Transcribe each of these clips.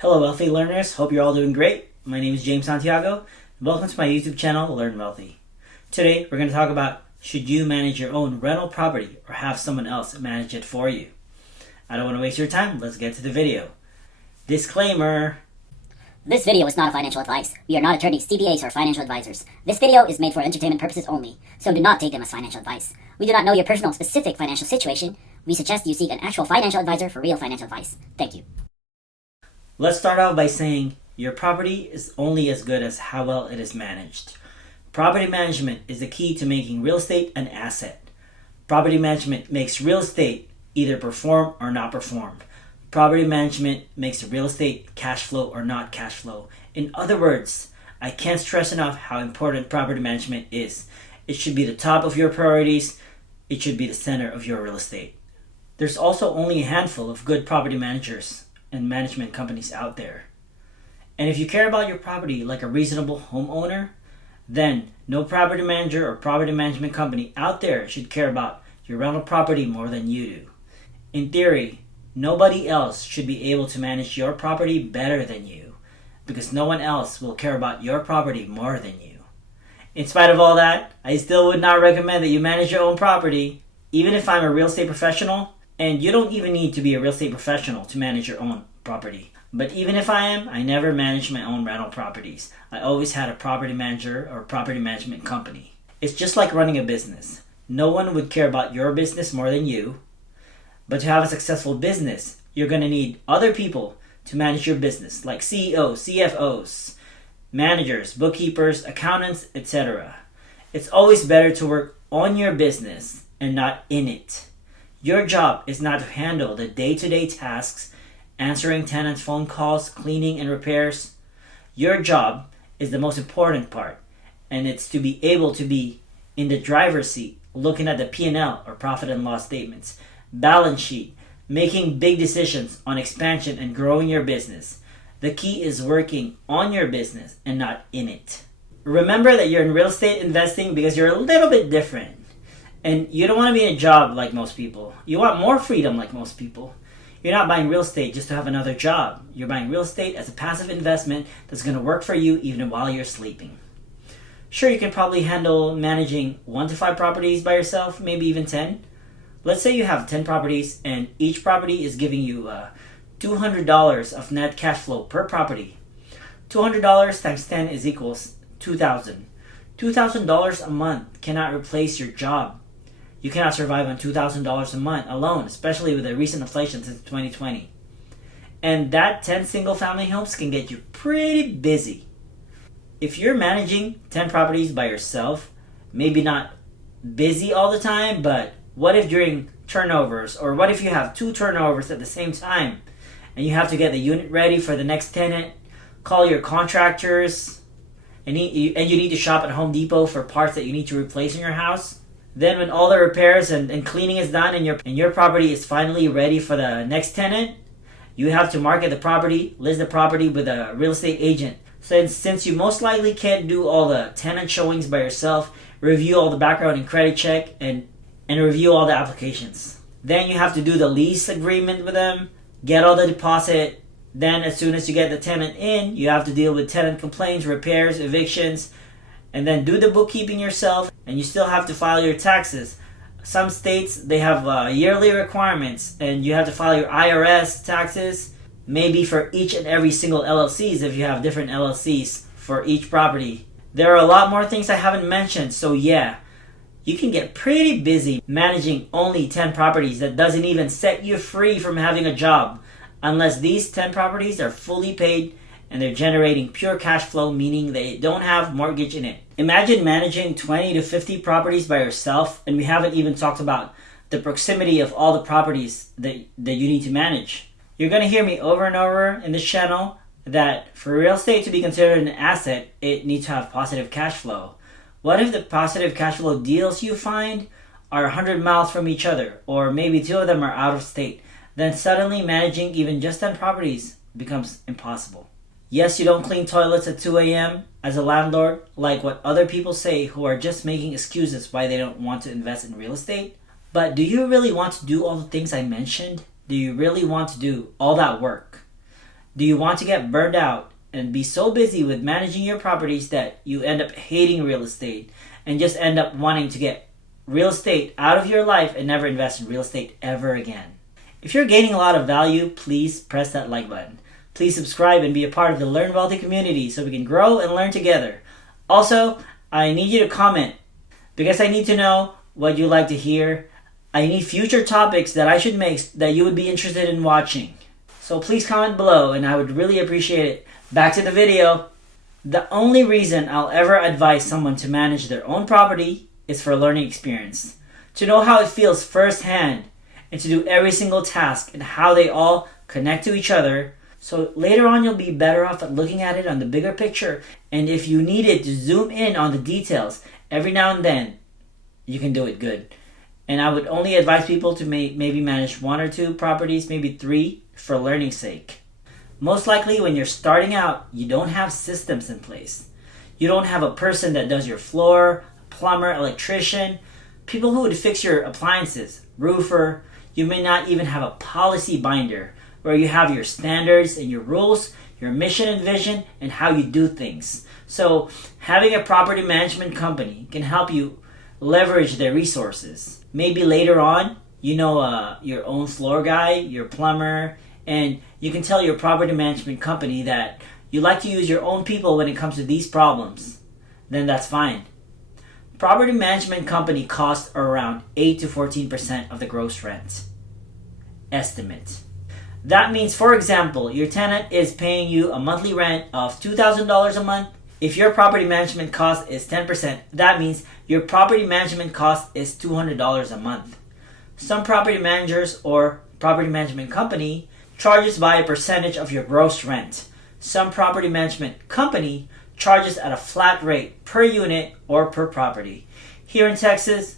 Hello wealthy learners, hope you're all doing great. My name is James Santiago. Welcome to my YouTube channel, Learn Wealthy. Today we're going to talk about should you manage your own rental property or have someone else manage it for you. I don't want to waste your time, let's get to the video. Disclaimer. This video is not a financial advice. We are not attorneys, CPAs, or financial advisors. This video is made for entertainment purposes only, so do not take them as financial advice. We do not know your personal specific financial situation. We suggest you seek an actual financial advisor for real financial advice. Thank you. Let's start out by saying your property is only as good as how well it is managed. Property management is the key to making real estate an asset. Property management makes real estate either perform or not perform. Property management makes real estate cash flow or not cash flow. In other words, I can't stress enough how important property management is. It should be the top of your priorities. It should be the center of your real estate. There's also only a handful of good property managers and management companies out there. And if you care about your property like a reasonable homeowner, then no property manager or property management company out there should care about your rental property more than you do. In theory, nobody else should be able to manage your property better than you, because no one else will care about your property more than you. In spite of all that, I still would not recommend that you manage your own property, even if I'm a real estate professional. And you don't even need to be a real estate professional to manage your own property. But even if I am, I never managed my own rental properties. I always had a property manager or property management company. It's just like running a business. No one would care about your business more than you. But to have a successful business, you're going to need other people to manage your business, like CEOs, CFOs, managers, bookkeepers, accountants, etc. It's always better to work on your business and not in it. Your job is not to handle the day-to-day tasks, answering tenants' phone calls, cleaning and repairs. Your job is the most important part, and it's to be able to be in the driver's seat, looking at the P&L or profit and loss statements, balance sheet, making big decisions on expansion and growing your business. The key is working on your business and not in it. Remember that you're in real estate investing because you're a little bit different. And you don't want to be in a job like most people. You want more freedom like most people. You're not buying real estate just to have another job. You're buying real estate as a passive investment that's going to work for you even while you're sleeping. Sure, you can probably handle managing 1 to 5 properties by yourself, maybe even 10. Let's say you have 10 properties and each property is giving you $200 of net cash flow per property. $200 times 10 is equals $2,000. $2,000 a month cannot replace your job. You cannot survive on $2,000 a month alone, especially with the recent inflation since 2020. And that 10 single-family homes can get you pretty busy. If you're managing 10 properties by yourself, maybe not busy all the time, but what if during turnovers, or what if you have 2 turnovers at the same time, and you have to get the unit ready for the next tenant, call your contractors, and you need to shop at Home Depot for parts that you need to replace in your house? Then when all the repairs and cleaning is done and your property is finally ready for the next tenant, you have to market the property, list the property with a real estate agent. So since you most likely can't do all the tenant showings by yourself, review all the background and credit check, and review all the applications. Then you have to do the lease agreement with them, get all the deposit. Then as soon as you get the tenant in, you have to deal with tenant complaints, repairs, evictions, and then do the bookkeeping yourself, and you still have to file your taxes. Some states, they have yearly requirements, and you have to file your IRS taxes, maybe for each and every single LLCs if you have different LLCs for each property. There are a lot more things I haven't mentioned, so yeah, you can get pretty busy managing only 10 properties. That doesn't even set you free from having a job, unless these 10 properties are fully paid and they're generating pure cash flow, meaning they don't have mortgage in it. Imagine managing 20 to 50 properties by yourself, and we haven't even talked about the proximity of all the properties that you need to manage. You're going to hear me over and over in this channel that for real estate to be considered an asset, it needs to have positive cash flow. What if the positive cash flow deals you find are 100 miles from each other, or maybe 2 of them are out of state? Then suddenly managing even just 10 properties becomes impossible. Yes, you don't clean toilets at 2 a.m. as a landlord, like what other people say who are just making excuses why they don't want to invest in real estate. But do you really want to do all the things I mentioned? Do you really want to do all that work? Do you want to get burned out and be so busy with managing your properties that you end up hating real estate and just end up wanting to get real estate out of your life and never invest in real estate ever again? If you're gaining a lot of value, please press that like button. Please subscribe and be a part of the Learn Wealthy community so we can grow and learn together. Also, I need you to comment because I need to know what you like to hear. I need future topics that I should make that you would be interested in watching. So please comment below and I would really appreciate it. Back to the video. The only reason I'll ever advise someone to manage their own property is for a learning experience. To know how it feels firsthand and to do every single task and how they all connect to each other. So later on you'll be better off at looking at it on the bigger picture. And if you needed to zoom in on the details every now and then, you can do it good. And I would only advise people to maybe manage 1 or 2 properties, maybe 3 for learning's sake. Most likely when you're starting out, you don't have systems in place. You don't have a person that does your floor, plumber, electrician, people who would fix your appliances, roofer. You may not even have a policy binder where you have your standards and your rules, your mission and vision, and how you do things. So having a property management company can help you leverage their resources. Maybe later on, you know your own floor guy, your plumber, and you can tell your property management company that you like to use your own people when it comes to these problems. Then that's fine. Property management company costs around 8 to 14% of the gross rent estimate. That means, for example, your tenant is paying you a monthly rent of $2,000 a month. If your property management cost is 10%, that means your property management cost is $200 a month. Some property managers or property management company charges by a percentage of your gross rent. Some property management company charges at a flat rate per unit or per property. Here in Texas,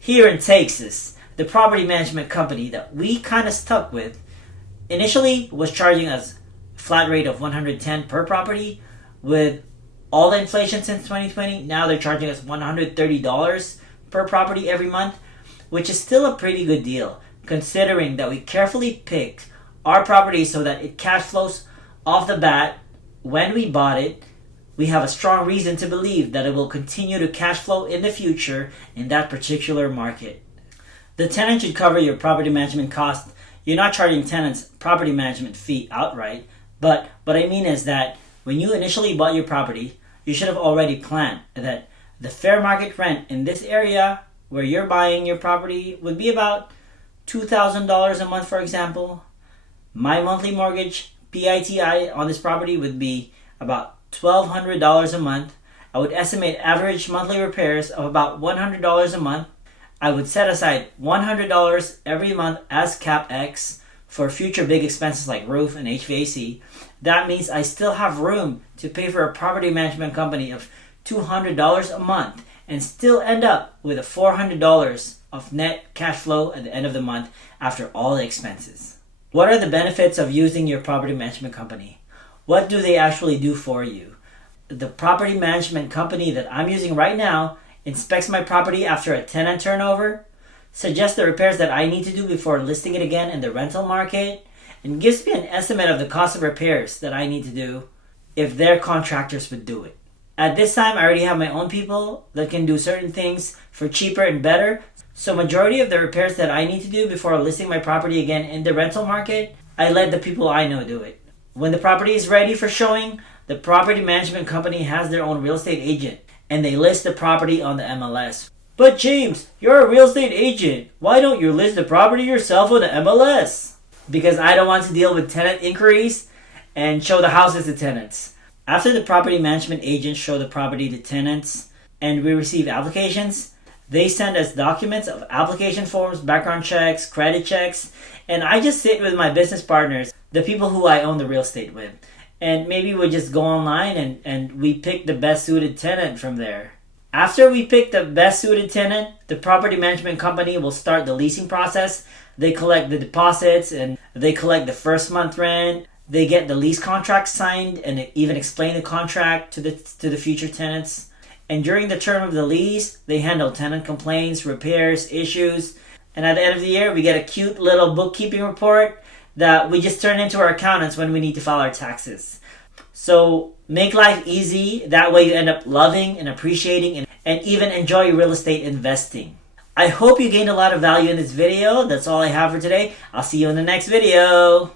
the property management company that we kind of stuck with initially was charging us a flat rate of $110 per property. With all the inflation since 2020, now they're charging us $130 per property every month, which is still a pretty good deal considering that we carefully picked our property so that it cash flows off the bat. When we bought it, we have a strong reason to believe that it will continue to cash flow in the future in that particular market. The tenant should cover your property management cost. You're not charging tenants property management fee outright, but what I mean is that when you initially bought your property, you should have already planned that the fair market rent in this area where you're buying your property would be about $2,000 a month, for example. My monthly mortgage, PITI, on this property would be about $1,200 a month. I would estimate average monthly repairs of about $100 a month. I would set aside $100 every month as CapEx for future big expenses like roof and HVAC. That means I still have room to pay for a property management company of $200 a month and still end up with a $400 of net cash flow at the end of the month after all the expenses. What are the benefits of using your property management company? What do they actually do for you? The property management company that I'm using right now inspects my property after a tenant turnover, suggests the repairs that I need to do before listing it again in the rental market, and gives me an estimate of the cost of repairs that I need to do if their contractors would do it. At this time, I already have my own people that can do certain things for cheaper and better, so majority of the repairs that I need to do before listing my property again in the rental market, I let the people I know do it. When the property is ready for showing, the property management company has their own real estate agent and they list the property on the MLS. But James, you're a real estate agent. Why don't you list the property yourself on the MLS? Because I don't want to deal with tenant inquiries and show the houses to tenants. After the property management agents show the property to tenants and we receive applications, they send us documents of application forms, background checks, credit checks, and I just sit with my business partners, the people who I own the real estate with. And maybe we just go online and we pick the best suited tenant from there. After we pick the best suited tenant, the property management company will start the leasing process. They collect the deposits and they collect the first month rent. They get the lease contract signed and even explain the contract to the future tenants. And during the term of the lease, they handle tenant complaints, repairs, issues. And at the end of the year, we get a cute little bookkeeping report that we just turn into our accountants when we need to file our taxes. So make life easy. That way you end up loving and appreciating and even enjoy real estate investing. I hope you gained a lot of value in this video. That's all I have for today. I'll see you in the next video.